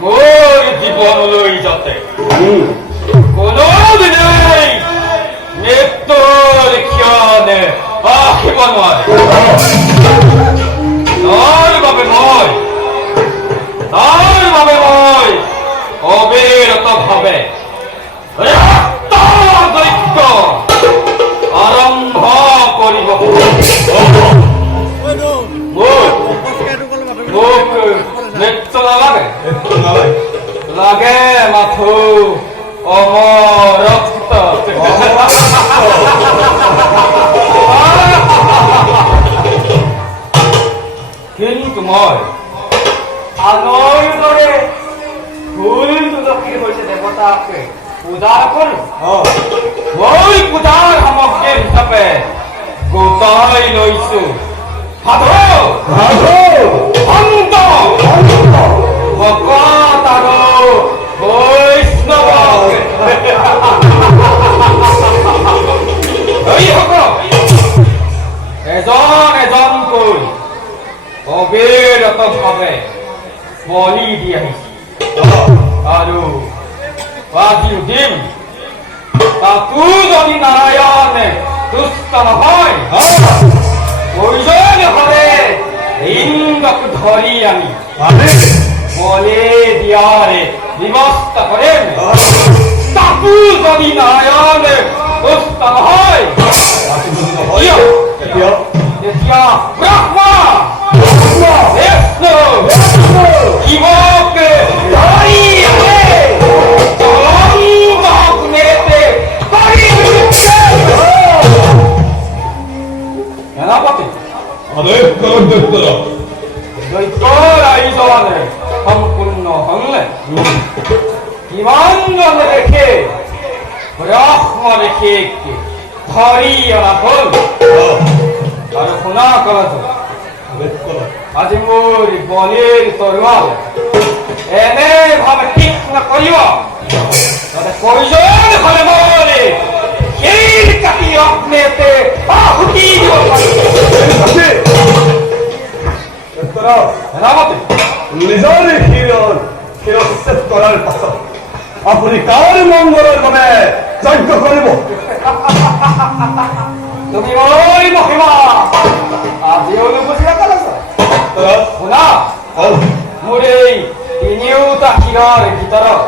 মোৰ জীৱনলৈ যাতে কোনোদিনেই মৃত্যুৰ ক্ষণে আহিব নোৱাৰে। তাৰ বাবে মই অবিৰতভাৱে যজ্ঞ আৰম্ভ কৰিব। মোক মৃত্যু নালাগে, লাগে মাথো অমৰত্ব। কিন্তু মই আনৰ দৰে ফুল তুলসীৰ হৈছে দেৱতাকে পূজা কৰো। মই পূজাৰ সামগ্ৰী হিচাপে গোটাই লৈছো সাধু, সন্ত, ভকত আৰু বৈষ্ণৱক। এজন এজনকৈ অবিৰতভাৱে বলি দি আহিছে আৰু আজিও দিম। তাতো যদি নাৰায়ণে তুষ্ট নহয়, প্ৰয়োজন হলে ইন্দ্ৰক ধৰি আমি বলি দিয়াৰে ব্যৱস্থা কৰিম। তাতো যদি নাৰায়ণে তুষ্ট নহয়, তেতিয়া ব্ৰহ্মা বিষ্ণু শিৱকে ধৰি সম্পূৰ্ণ হলে কিমান জনে দেখে ব্ৰহ্ম দেখে ধৰি অনা হল। আৰু শুনা কলাটো আজি মোৰ বলিৰ তৰোৱাল এনে ভাৱে ঠিক নকৰিব, যাতে প্ৰয়োজন হলে মই শিৰ কাটি অগ্নিতে আহুতি দিব পাৰিম। নিজৰ শিৰচ্ছেদ কৰাৰ পাছত আপুনি কাৰ মংগলৰ বাবে যজ্ঞ কৰিব? তুমি ঐ মহিমা আজিও বুজি নাপালা। শুনা, মোৰ এই তিনিওটা শিৰৰ ভিতৰত